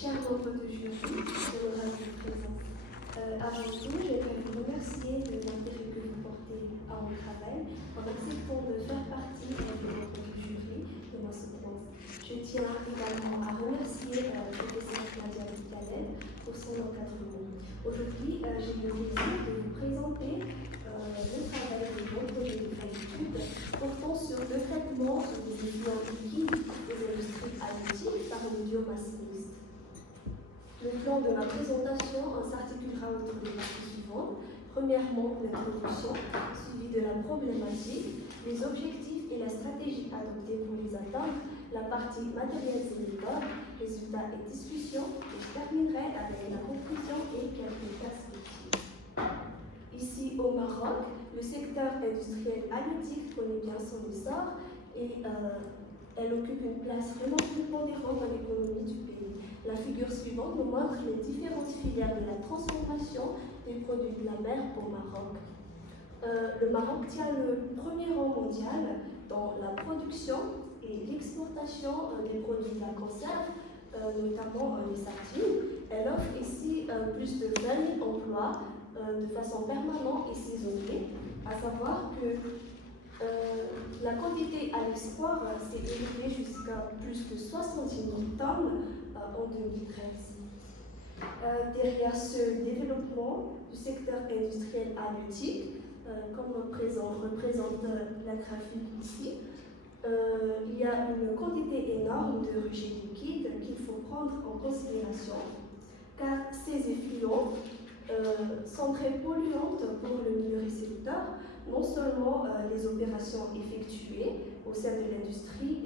chers membres de jury, de votre présence. Avant tout, j'aimerais vous remercier de l'intérêt que vous portez à mon travail en acceptant de faire partie de votre jury de ma soutenance. Je tiens également à remercier le professeur Nadia Canel pour son encadrement. Aujourd'hui, j'ai le plaisir de vous présenter le travail de mon projet de fin d'études portant sur le traitement des effluents liquides des industries halieutiques par le biomasse mixte. Le plan de ma présentation s'articulera autour des parties suivantes. Premièrement, l'introduction, suivie de la problématique, les objectifs et la stratégie adoptée pour les atteindre, la partie matériels et méthodes, résultats et discussions, et je terminerai avec la conclusion et quelques perspectives. Ici au Maroc, le secteur industriel halieutique connaît bien son essor et elle occupe une place vraiment prépondérante dans l'économie du pays. La figure suivante nous montre les différentes filières de la transformation des produits de la mer au Maroc. Le Maroc tient le premier rang mondial dans la production et l'exportation des produits de la conserve, notamment les sardines. Elle offre ici plus de 20 000 emplois de façon permanente et saisonnière, à savoir que la quantité à l'export s'est élevée jusqu'à plus de 70 000 tonnes en 2013. Derrière ce développement du secteur industriel halieutique, comme représente la graphique ici, il y a une quantité énorme de rejets liquides qu'il faut prendre en considération, car ces effluents sont très polluantes pour le milieu récepteur, non seulement les opérations effectuées au sein de l'industrie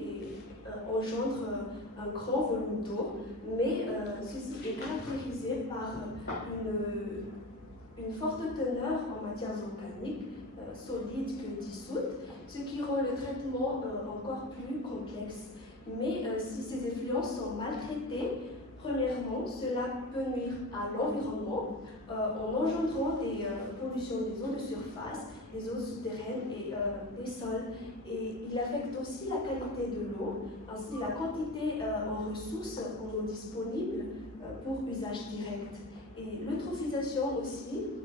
engendrent un grand volume d'eau, mais ceci est caractérisé par une forte teneur en matières organiques, solides que dissoutes, ce qui rend le traitement encore plus complexe. Mais si ces effluents sont mal traités, premièrement, cela peut nuire à l'environnement en engendrant des pollutions des eaux de surface, des eaux souterraines et des sols. Et il affecte aussi la qualité de l'eau, ainsi la quantité en ressources en eau disponible pour usage direct. Et l'eutrophisation aussi,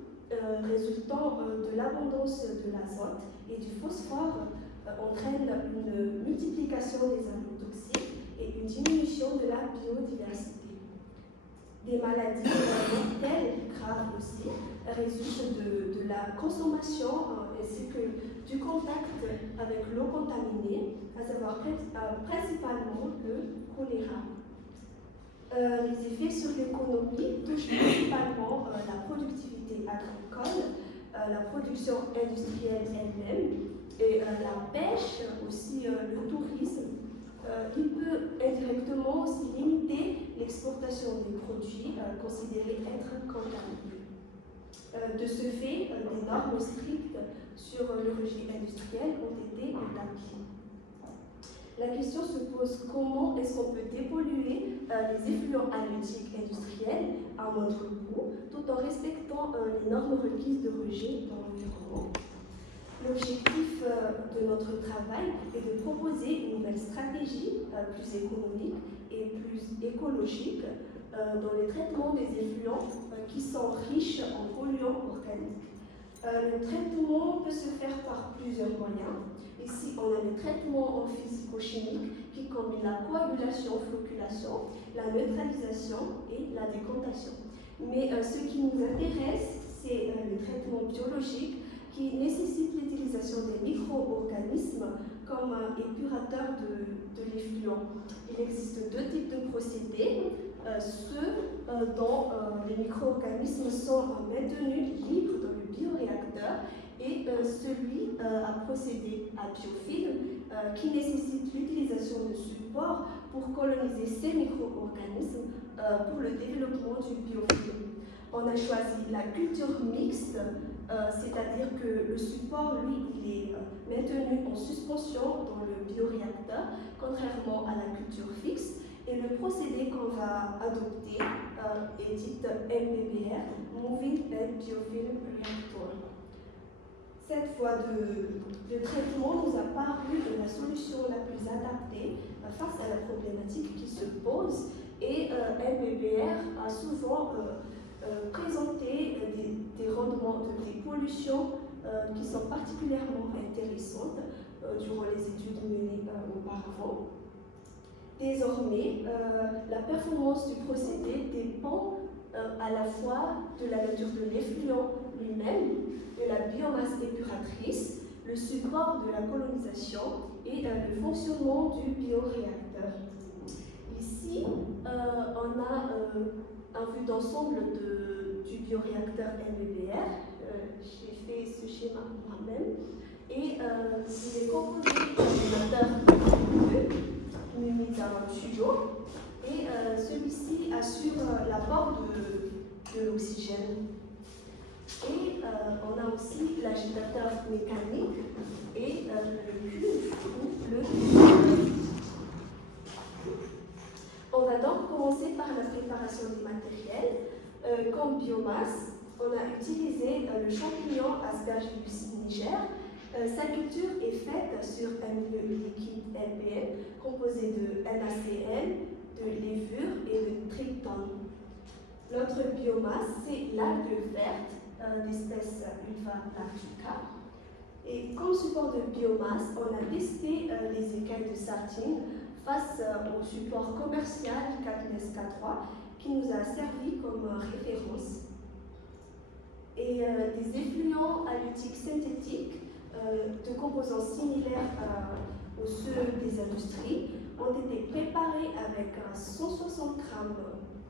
résultant de l'abondance de l'azote et du phosphore, entraîne une multiplication des agents toxiques et une diminution de la biodiversité. Des maladies mortelles graves aussi résultent de la consommation ainsi que du contact avec l'eau contaminée, à savoir principalement le choléra. Les effets sur l'économie touchent principalement la productivité agricole, la production industrielle elle-même et la pêche, aussi le tourisme. Il peut indirectement aussi limiter l'exportation des produits considérés être contaminés. De ce fait, des normes strictes sur le régime industriel ont été établies. La question se pose comment est-ce qu'on peut dépolluer les effluents halieutiques industriels à moindre coût, tout en respectant les normes requises de rejet dans l'environnement. L'objectif de notre travail est de proposer une nouvelle stratégie plus économique et plus écologique dans le traitement des effluents qui sont riches en polluants organiques. Le traitement peut se faire par plusieurs moyens. Ici, on a le traitement en physico-chimique qui combine la coagulation, flocculation, la neutralisation et la décantation. Mais ce qui nous intéresse, c'est le traitement biologique qui nécessite l'utilisation des micro-organismes comme épurateurs de l'effluent. Il existe deux types de procédés, ceux dont les micro-organismes sont maintenus libres dans le bioréacteur et celui à procédé à biofilm qui nécessite l'utilisation de supports pour coloniser ces micro-organismes pour le développement du biofilm. On a choisi la culture mixte, c'est-à-dire que le support, lui, il est maintenu en suspension dans le bioréacteur, contrairement à la culture fixe. Et le procédé qu'on va adopter est dit MBBR, Moving Bed Biofilm Reactor. Cette voie de traitement nous a paru la solution la plus adaptée face à la problématique qui se pose et MBBR a souvent présenté des rendements des pollutions qui sont particulièrement intéressantes durant les études menées auparavant. Désormais, la performance du procédé dépend à la fois de la nature de l'effluent lui-même, de la biomasse épuratrice, le support de la colonisation et le fonctionnement du bioréacteur. Ici, on a un vue d'ensemble du bioréacteur MBBR. J'ai fait ce schéma moi-même. Et il est composé d'un générateur muni d'un tuyau. Et celui-ci assure l'apport de l'oxygène. Et on a aussi l'agitateur mécanique et le cuve ou le cuve. On va donc commencer par la préparation du matériel. Comme biomasse, on a utilisé le champignon Aspergillus niger. Sa culture est faite sur un milieu liquide LPM composé de NaCl, de levure et de tritone. L'autre biomasse, c'est l'algue verte d'espèce Ulva lactica. Et comme support de biomasse, on a testé les écailles de sardines face au support commercial Cadmes K3 qui nous a servi comme référence. Et des effluents halieutiques synthétiques de composants similaires aux ceux des industries ont été préparés avec 160 grammes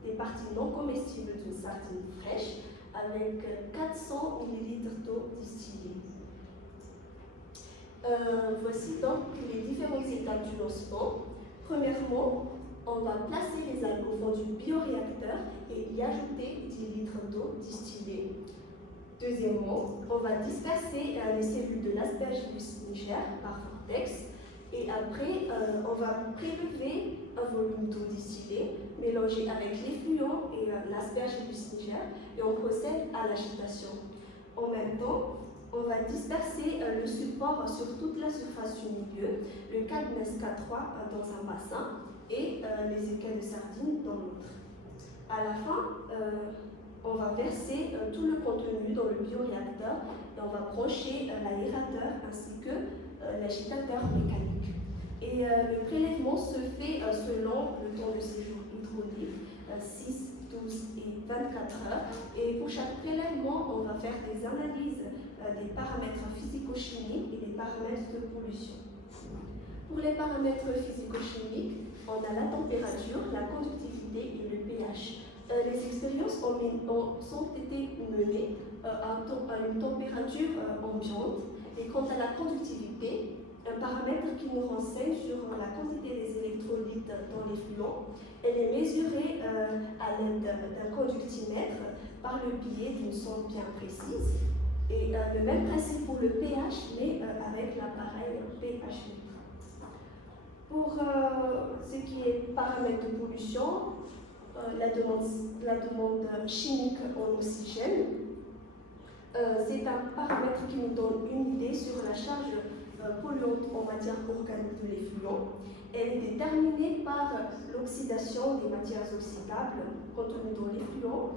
des parties non comestibles d'une sardine fraîche avec 400 ml d'eau distillée. Voici donc les différentes étapes du lancement. Premièrement, on va placer les algues au fond du bioréacteur et y ajouter 10 litres d'eau distillée. Deuxièmement, on va disperser les cellules de l'Aspergillus niger par vortex et après, on va prélever un volume d'eau distillée mélangé avec l'effluent et l'Aspergillus niger et on procède à l'agitation. En même temps, on va disperser le support sur toute la surface du milieu, le Cadmes K3 dans un bassin et les écailles de sardines dans l'autre. À la fin, on va verser tout le contenu dans le bioréacteur et on va brancher l'aérateur ainsi que l'agitateur mécanique. Et le prélèvement se fait selon le temps de séjour hydraulique, 6, 12 et 24 heures. Et pour chaque prélèvement, on va faire des analyses des paramètres physico-chimiques et des paramètres de pollution. Pour les paramètres physico-chimiques, on a la température, la conductivité et le pH. Les expériences sont été menées à une température ambiante. Et quant à la conductivité, un paramètre qui nous renseigne sur la quantité des électrolytes dans l'effluent, elle est mesurée à l'aide d'un conductimètre par le biais d'une sonde bien précise. Et le même principe pour le pH, mais avec l'appareil pH. Pour ce qui est paramètre de pollution, la demande chimique en oxygène, c'est un paramètre qui nous donne une idée sur la charge polluante en matière organique de l'effluent. Elle est déterminée par l'oxydation des matières oxydables contenues dans l'effluent,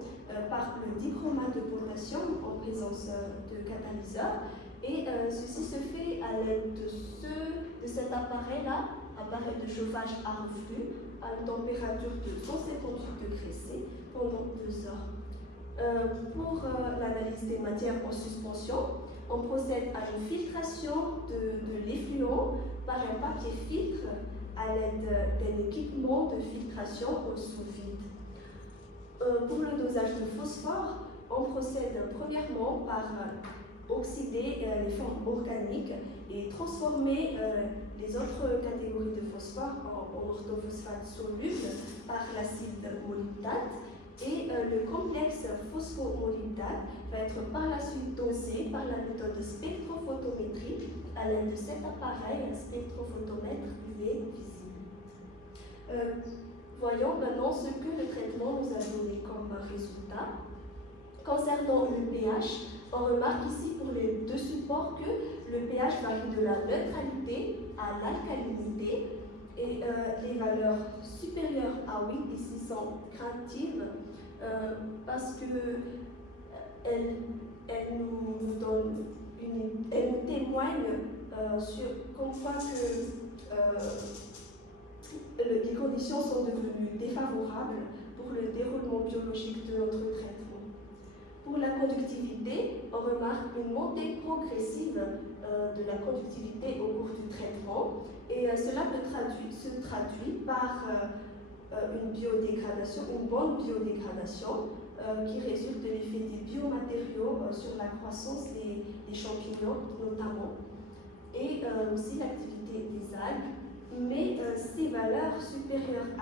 par le dichromate de potassium en présence de catalyseurs. Et ceci se fait à l'aide de cet appareil-là, appareil de chauffage à reflux, à une température de 158 degrés C pendant 2 heures. Pour l'analyse des matières en suspension, on procède à une filtration de l'effluent par un papier filtre à l'aide d'un équipement de filtration au sous-vide. Pour le dosage de phosphore, on procède premièrement par oxyder les formes organiques et transformer les autres catégories de phosphore en orthophosphate soluble par l'acide molybdate. Et le complexe phosphomolybdate va être par la suite dosé par la méthode de spectrophotométrie à l'aide de cet appareil, un spectrophotomètre UV visible. Voyons maintenant ce que le traitement nous a donné comme résultat. Concernant le pH, on remarque ici pour les deux supports que le pH varie de la neutralité à l'alcalinité et les valeurs supérieures à 8 ici sont craintives parce que elles nous donnent elles nous témoignent comme quoi que les conditions sont devenues défavorables pour le déroulement biologique de notre traitement. Pour la conductivité, on remarque une montée progressive de la conductivité au cours du traitement et cela se traduit par une biodégradation, une bonne biodégradation qui résulte de l'effet des biomatériaux sur la croissance des champignons notamment et aussi l'activité des algues, mais ces valeurs supérieures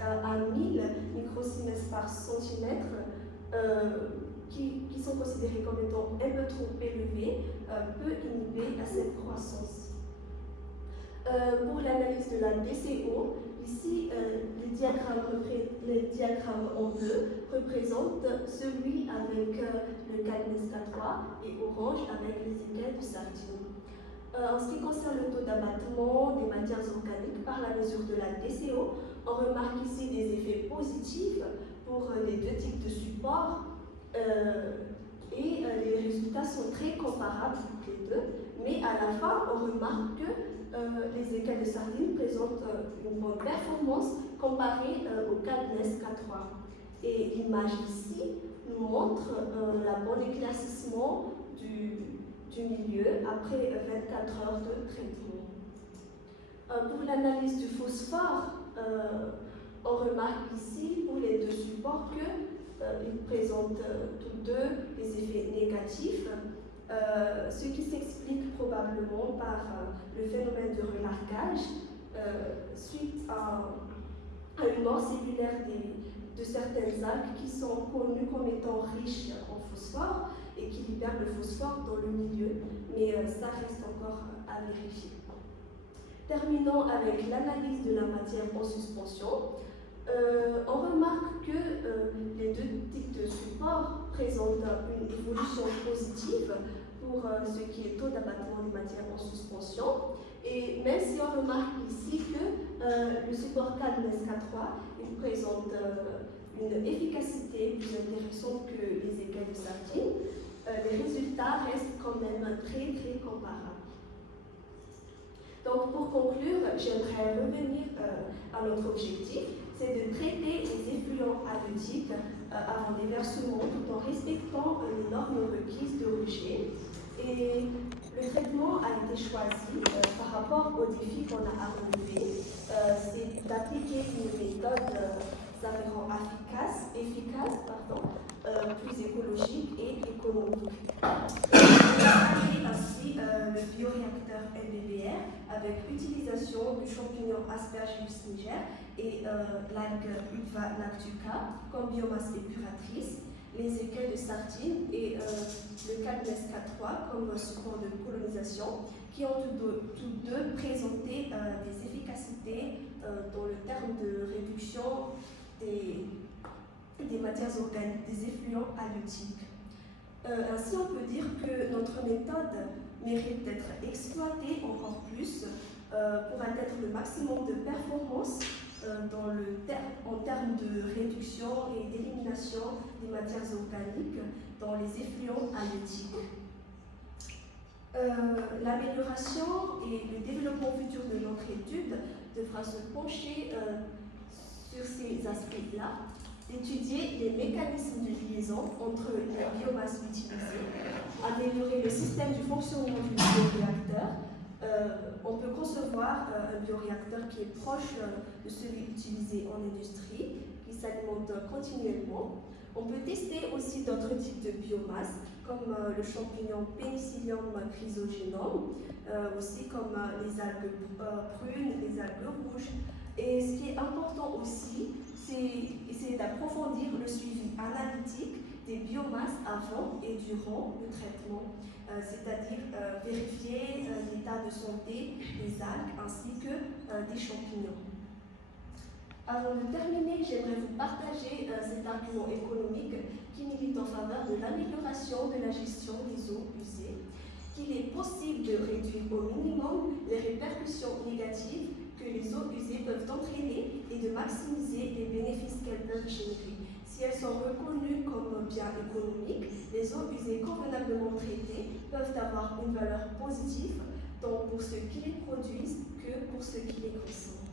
à 1000 microsiemens par centimètre qui sont considérées comme étant un peu trop élevées peut inhiber cette croissance. Pour l'analyse de la DCO, ici le diagramme en bleu représente celui avec le cadmium K3 et orange avec les écailles de sardine. En ce qui concerne le taux d'abattement des matières organiques par la mesure de la DCO, on remarque ici des effets positifs pour les deux types de supports et les résultats sont très comparables pour les deux, mais à la fin, on remarque que les écailles de sardine présentent une bonne performance comparée au cadmium K3. Et l'image ici nous montre la bonne éclaircissement du milieu après 24 heures de traitement. Pour l'analyse du phosphore, on remarque ici pour les deux supports qu'ils présentent tous deux des effets négatifs, ce qui s'explique probablement par le phénomène de remarquage suite à une mort cellulaire de certaines algues qui sont connues comme étant riches en phosphore et qui libèrent le phosphore dans le milieu, mais ça reste encore à vérifier. Terminons avec l'analyse de la matière en suspension. On remarque que les deux types de supports présentent une évolution positive pour ce qui est taux d'abattement des matières en suspension. Et même si on remarque ici que le support cadmium K3 présente une efficacité plus intéressante que les écailles de sardine, les résultats restent quand même très très comparables. Donc pour conclure, j'aimerais revenir à notre objectif, c'est de traiter les effluents halieutiques avant déversement tout en respectant les normes requises de rejet. Et le traitement a été choisi par rapport aux défis qu'on a à relever. C'est d'appliquer une méthode s'avérant efficace, plus écologique et économique. Ainsi le bioréacteur LBBR avec l'utilisation du champignon Aspergillus niger et l'algue Ulva lactuca comme biomasse épuratrice, les écailles de sardine et le cadmium K3 comme support de colonisation qui ont tous deux présenté des efficacités dans le terme de réduction des matières organiques, des effluents halieutiques. Ainsi, on peut dire que notre méthode mérite d'être exploitée encore plus pour atteindre le maximum de performance en termes de réduction et d'élimination des matières organiques dans les effluents halieutiques. L'amélioration et le développement futur de notre étude devra se pencher sur ces aspects-là, d'étudier les mécanismes de liaison entre les biomasses utilisées, améliorer le système du fonctionnement du bioréacteur. On peut concevoir un bioréacteur qui est proche de celui utilisé en industrie, qui s'alimente continuellement. On peut tester aussi d'autres types de biomasse, comme le champignon Penicillium chrysogenum, aussi comme les algues prunes, les algues rouges. Et ce qui est important aussi, c'est essayer d'approfondir le suivi analytique des biomasses avant et durant le traitement, c'est-à-dire vérifier l'état de santé des algues ainsi que des champignons. Avant de terminer, j'aimerais vous partager cet argument économique qui milite en faveur de l'amélioration de la gestion des eaux usées, qu'il est possible de réduire au minimum les répercussions négatives que les eaux usées peuvent entraîner et de maximiser les bénéfices reconnus comme biens économiques, les eaux usées convenablement traitées peuvent avoir une valeur positive tant pour ceux qui les produisent que pour ceux qui les consomment.